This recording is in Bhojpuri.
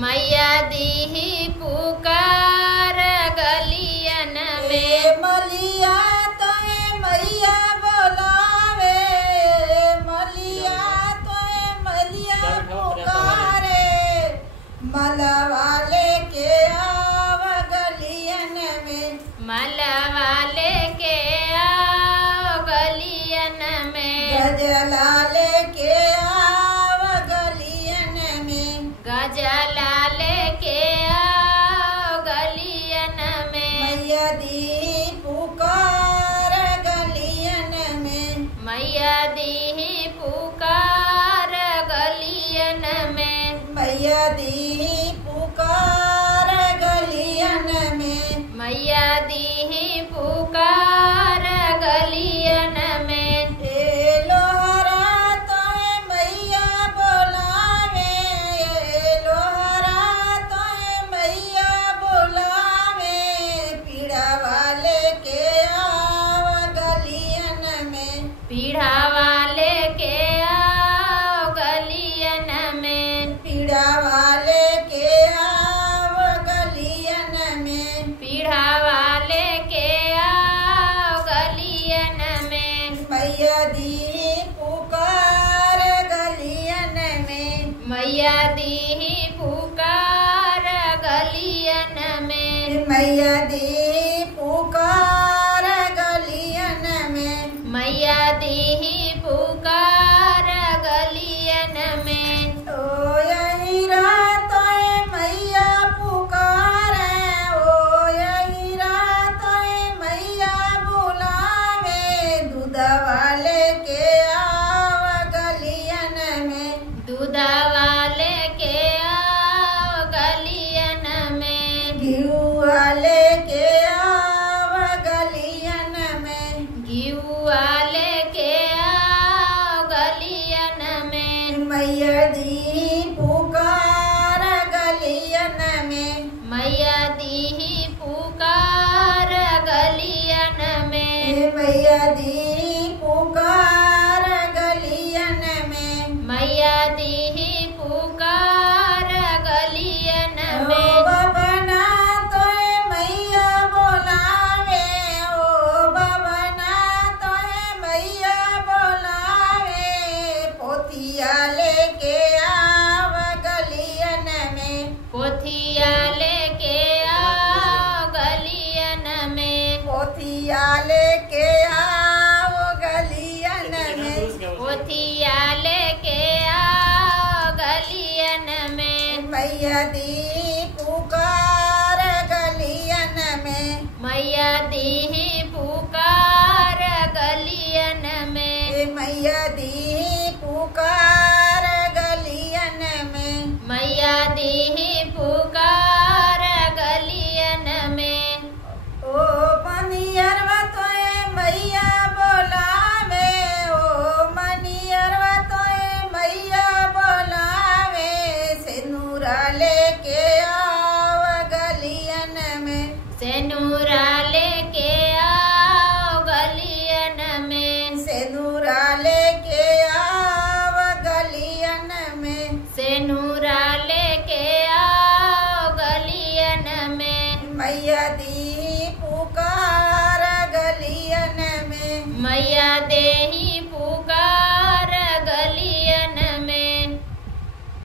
मैया दीही पुकार गलियन में। मलिया तोए मैया बोलावे, मलिया तोए मलिया पुकारे, मलवाले के आव गलियन में। मलवाले के आव गलियन में। गजलाले के आव गलियन में। गजलाले के आव गलियन में। मैया दी पुकार गलियन में। मैया दीही पुकार गलियन में। मैया दी पुकार गलियन में। मैया दीही पुकार गलियन में। ए लोहरा तोए मैया बोलावे, ए लोहरा तोए मैया बोलावे, पीड़ा वाले के आव गलियन में। पीढ़ा वाले के आव गलियन में। पीड़ा वाले के आव गलियन में। पीढ़ा वाले के आव गलियन में। मैया दी पुकार गलियन में। मैया दीही पुकार गलियन में। मैया दी पुकार गलियन में। मैया दीही पुकार गलियन में। ओ यही रात मैया पुकारे, ओ यही रात मैया बुलावे, दूध वाले के आव गलियन में। दूध वाले के आव गलियन में। घी वाले के आव गलियन में। घी वाले के आव गलियन में। मैया दी पुकार गलियन में। मैया दीही पुकार गलियन में। मैया दी पुकार गलियन में। मैया दीही पुकार गलियन ओ में। बबना तोए मैया बोलावे, ओ बबना तोए मैया बोलावे, पोथिया लेके आव गलियन में। पोथिया लेके आव गलियन में। पोथिया लेके आव गलियन में। पोथिया लेके आव गलियन में। मैया दी पुकार गलियन में। मैया दीही